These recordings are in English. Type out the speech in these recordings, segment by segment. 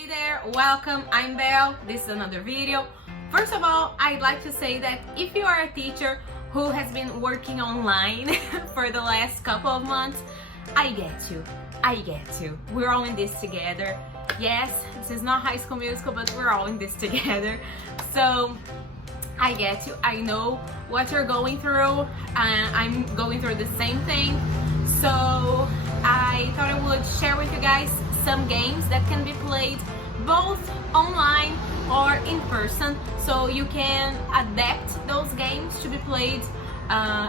Hey there, welcome, I'm Belle. This is another video. First of all, I'd like to say that if you are a teacher who has been working online for the last couple of months, I get you. We're all in this together. Yes, this is not High School Musical, but we're all in this together. So I get you. I know what you're going through. I'm going through the same thing. So I thought I would share with you guys some games that can be played both online or in person, so you can adapt those games to be played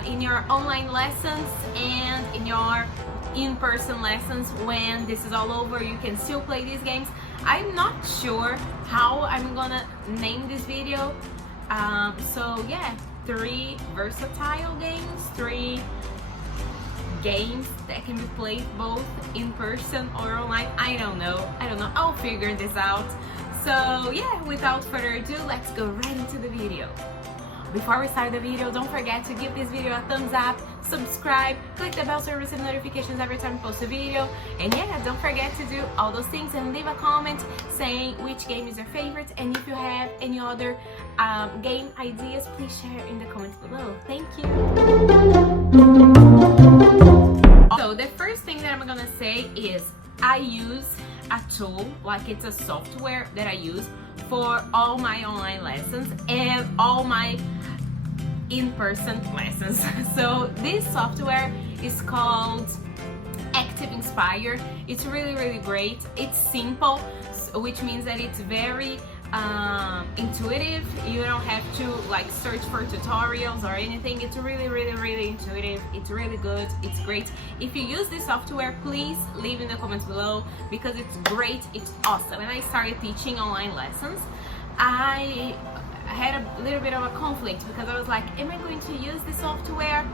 in your online lessons and in your in-person lessons. When this is all over, you can still play these games. I'm not sure how I'm gonna name this video, so yeah, 3 versatile games, 3 games that can be played both in person or online. I don't know, I'll figure this out. So yeah, without further ado, let's go right into the video. Before we start the video, don't forget to give this video a thumbs up, subscribe, click the bell so you receive notifications every time I post a video, and yeah, don't forget to do all those things and leave a comment saying which game is your favorite, and if you have any other game ideas, please share in the comments below. Thank you. So the first thing that I'm gonna say is I use a tool, like it's a software that I use for all my online lessons and all my in-person lessons. So this software is called Active Inspire. It's really great. It's simple, which means that it's very intuitive. You don't have to like search for tutorials or anything. It's really intuitive. It's really good. It's great. If you use this software, please leave in the comments below because it's great. It's awesome. When I started teaching online lessons, I had a little bit of a conflict because I was like, am I going to use this software?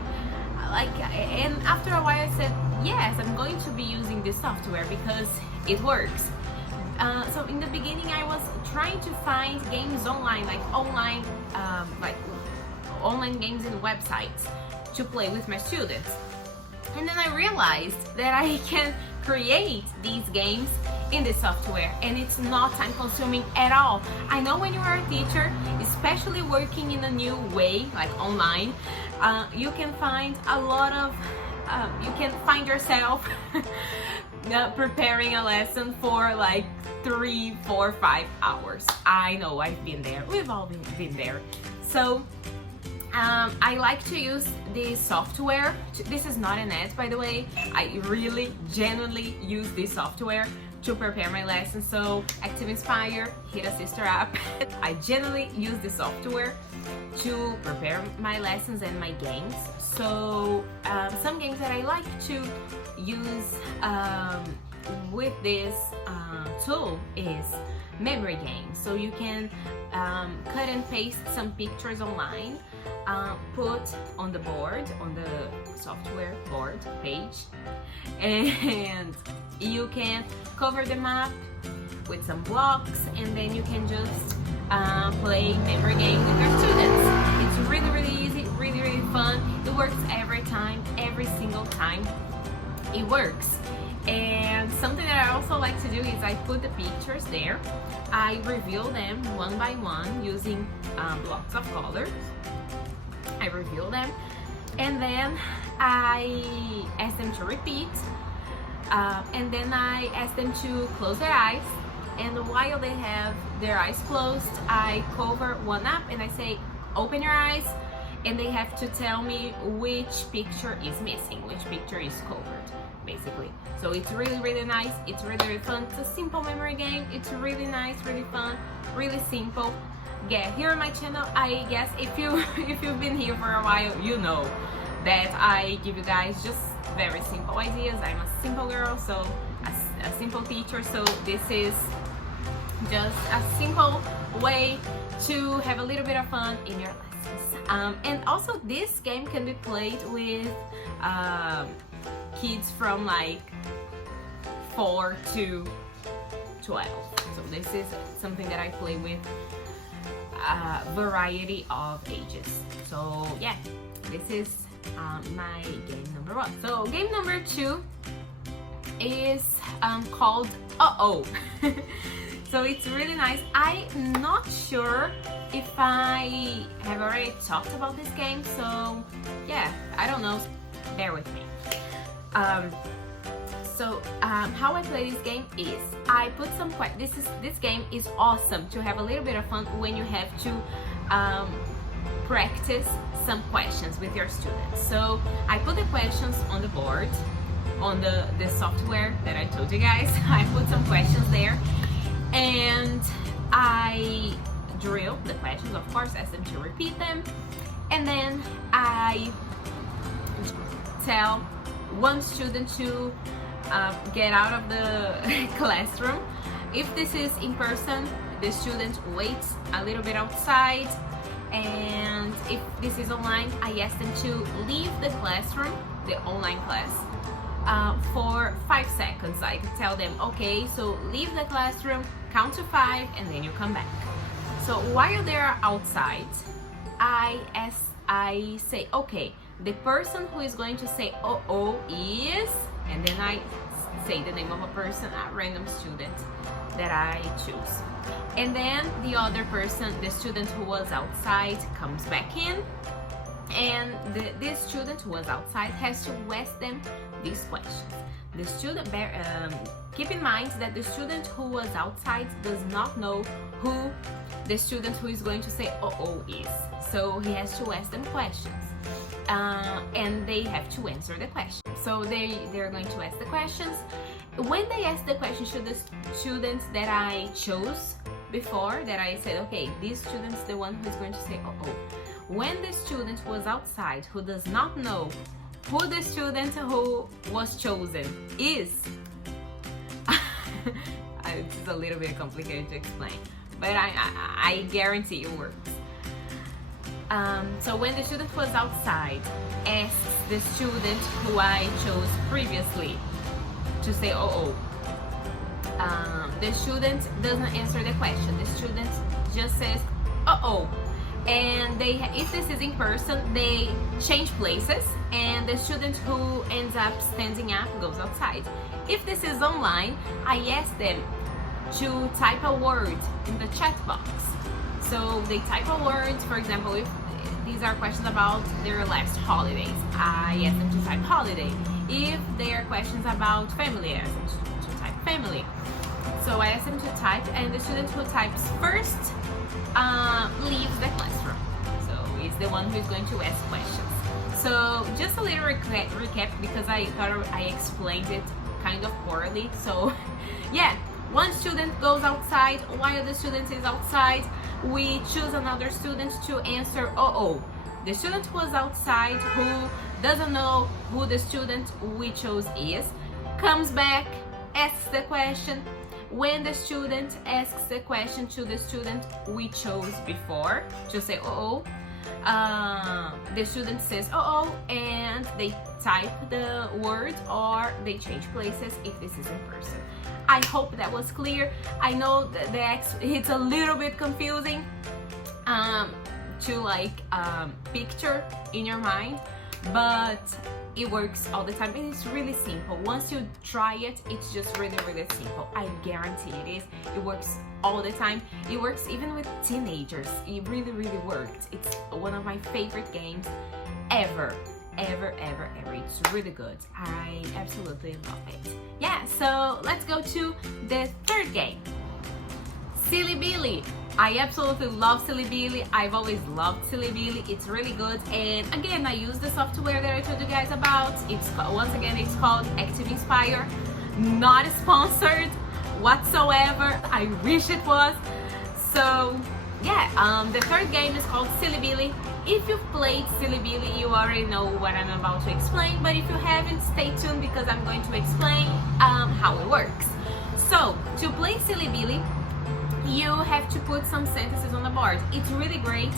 And after a while I said, yes, I'm going to be using this software because it works. So in the beginning I was trying to find games online, like online games in websites to play with my students. And then I realized that I can create these games in this software and it's not time consuming at all. I know when you are a teacher, especially working in a new way, like online, you can find a lot of, you can find yourself preparing a lesson for like 3, 4, 5 hours. I know, I've been there. We've all been there. So I like to use this software. This is not an ad, by the way. I really genuinely use this software to prepare my lessons. So Active Inspire, hit a sister app. I generally use this software to prepare my lessons and my games. So some games that I like to use with this tool is memory games. So you can cut and paste some pictures online, put on the board, on the software board page, and you can cover them up with some blocks, and then you can just play memory game with your students. It's really easy, really fun. It works every time, every single time it works. And something that I also like to do is I put the pictures there, I reveal them one by one using blocks of colors. I reveal them and then I ask them to repeat, and then I ask them to close their eyes, and while they have their eyes closed, I cover one up and I say open your eyes, and they have to tell me which picture is missing, which picture is covered, basically. So it's really nice, it's really fun. It's a simple memory game. It's really nice, really fun, really simple. Yeah, here on my channel, I guess if you've been here for a while, you know that I give you guys just very simple ideas. I'm a simple girl, so a simple teacher, so this is just a simple way to have a little bit of fun in your lessons. And also this game can be played with kids from like 4 to 12. So this is something that I play with a variety of ages. So yeah, this is my game number 1. So game number 2 is called Uh-Oh. So it's really nice. I'm not sure if I have already talked about this game, so yeah, I don't know. Bear with me. How I play this game is I put some this game is awesome to have a little bit of fun when you have to practice some questions with your students. So I put the questions on the board, on the software that I told you guys. I put some questions there and I drill the questions, of course, ask them to repeat them, and then I tell one student to get out of the classroom. If this is in person, the student waits a little bit outside, and if this is online, I ask them to leave the classroom, the online class, for 5 seconds. I tell them, okay, so leave the classroom, count to 5, and then you come back. So while they're outside, I say, okay, the person who is going to say oh is, and then I say the name of a person, a random student that I choose. And then the other person, the student who was outside, comes back in, and this student who was outside has to ask them these questions. The student, keep in mind that the student who was outside does not know who the student who is going to say oh is. So he has to ask them questions. And they have to answer the question. So they're going to ask the questions. When they ask the questions to the students that I chose before, that I said, okay, this student's the one who's going to say oh. When the student was outside who does not know who the student who was chosen is, it's a little bit complicated to explain, but I guarantee it works. So when the student was outside asks the student who I chose previously to say oh, the student doesn't answer the question. The student just says oh, and if this is in person, they change places, and the student who ends up standing up goes outside. If this is online, I ask them to type a word in the chat box. So they type a word. For example, if these are questions about their last holidays, I ask them to type holiday. If they are questions about family, I ask them to type family. So I ask them to type, and the student who types first leaves the classroom. So he's the one who is going to ask questions. So just a little recap, because I thought I explained it kind of poorly. So yeah, one student goes outside. While the student is outside, we choose another student to answer oh. The student who was outside, who doesn't know who the student we chose is, comes back, asks the question. When the student asks the question to the student we chose before to say oh, the student says oh, and they type the word, or they change places if this is in person. I hope that was clear. I know that it's a little bit confusing to picture in your mind, but it works all the time, and it's really simple. Once you try it, it's just really simple. I guarantee it is. It works all the time. It works even with teenagers. It really worked. It's one of my favorite games ever. It's really good. I absolutely love it. Yeah, so let's go to the third game, Silly Billy. I absolutely love Silly Billy. I've always loved Silly Billy. It's really good. And again, I use the software that I told you guys about. It's called Active Inspire. Not sponsored whatsoever. I wish it was. So yeah, the third game is called Silly Billy. If you've played Silly Billy, you already know what I'm about to explain, but if you haven't, stay tuned, because I'm going to explain how it works. So to play Silly Billy, you have to put some sentences on the board. It's really great.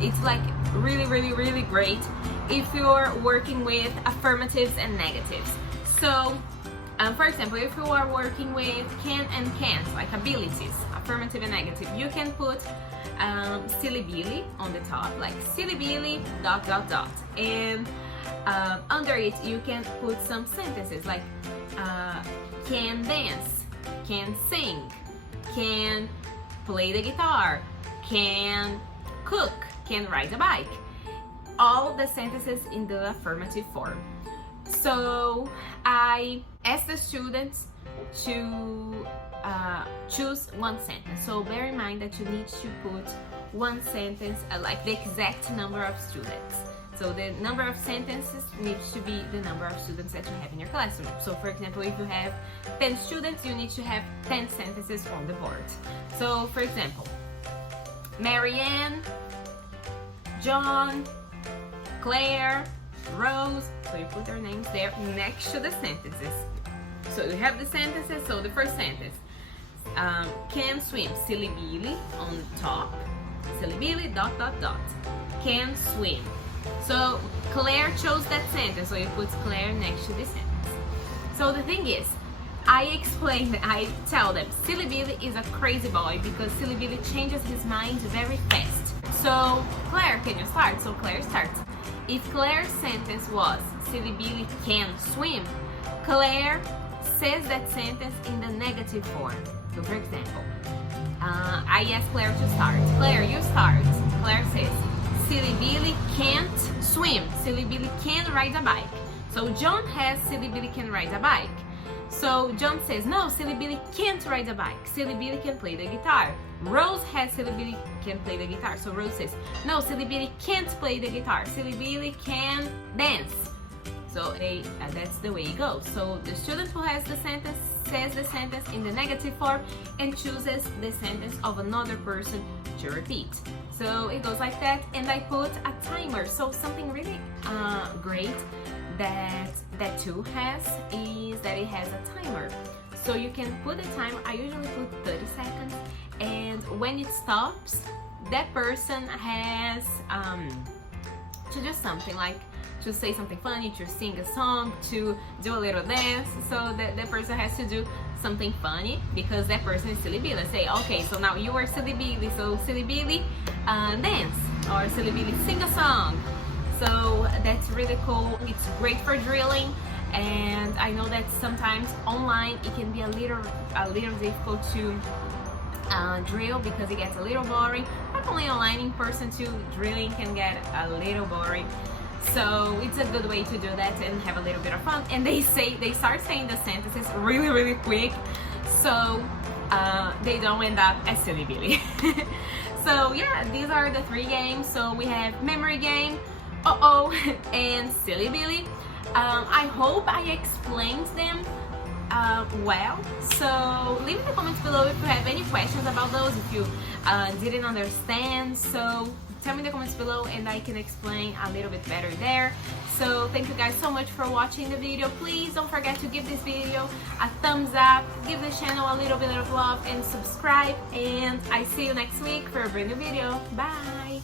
It's like really great if you're working with affirmatives and negatives. So for example, if you are working with can and can't, like abilities, affirmative and negative, you can put Silly Billy on the top, like Silly Billy ... and under it you can put some sentences like can dance, can sing, can play the guitar, can cook, can ride a bike. All the sentences in the affirmative form. So I asked the students to choose one sentence. So bear in mind that you need to put one sentence, like the exact number of students. So the number of sentences needs to be the number of students that you have in your classroom. So for example, if you have 10 students, you need to have 10 sentences on the board. So for example, Marianne, John, Claire, Rose, so you put their names there next to the sentences. So you have the sentences, so the first sentence, can swim, Silly Billy on top, Silly Billy, ... can swim. So Claire chose that sentence, so you put Claire next to the sentence. So the thing is, I tell them, Silly Billy is a crazy boy because Silly Billy changes his mind very fast. So Claire, can you start? So Claire starts. If Claire's sentence was, Silly Billy can swim, Claire says that sentence in the negative form. So for example, I ask Claire to start. Claire, you start. Claire says, Silly Billy can't swim. Silly Billy can ride a bike. So John has Silly Billy can ride a bike. So John says, no, Silly Billy can't ride a bike. Silly Billy can play the guitar. Rose has Silly Billy can play the guitar. So Rose says, no, Silly Billy can't play the guitar. Silly Billy can dance. So that's the way it goes. So the student who has the sentence says the sentence in the negative form and chooses the sentence of another person to repeat. So it goes like that, and I put a timer. So something really great that tool has is that it has a timer. So you can put a timer. I usually put 30 seconds, and when it stops, that person has to do something, like to say something funny, to sing a song, to do a little dance. So that person has to do something funny because that person is Silly Billy. Say, okay, so now you are Silly Billy, so Silly Billy dance, or Silly Billy sing a song. So that's really cool. It's great for drilling, and I know that sometimes online it can be a little difficult to drill because it gets a little boring. Not only online, in person too, drilling can get a little boring. So it's a good way to do that and have a little bit of fun. And they start saying the sentences really quick, so they don't end up as Silly Billy. So yeah, these are the 3 games. So we have memory game, and Silly Billy. I hope I explained them well. So leave in the comments below if you have any questions about those, if you didn't understand. So tell me in the comments below and I can explain a little bit better there. So thank you guys so much for watching the video. Please don't forget to give this video a thumbs up, give the channel a little bit of love, and subscribe. And I see you next week for a brand new video. Bye!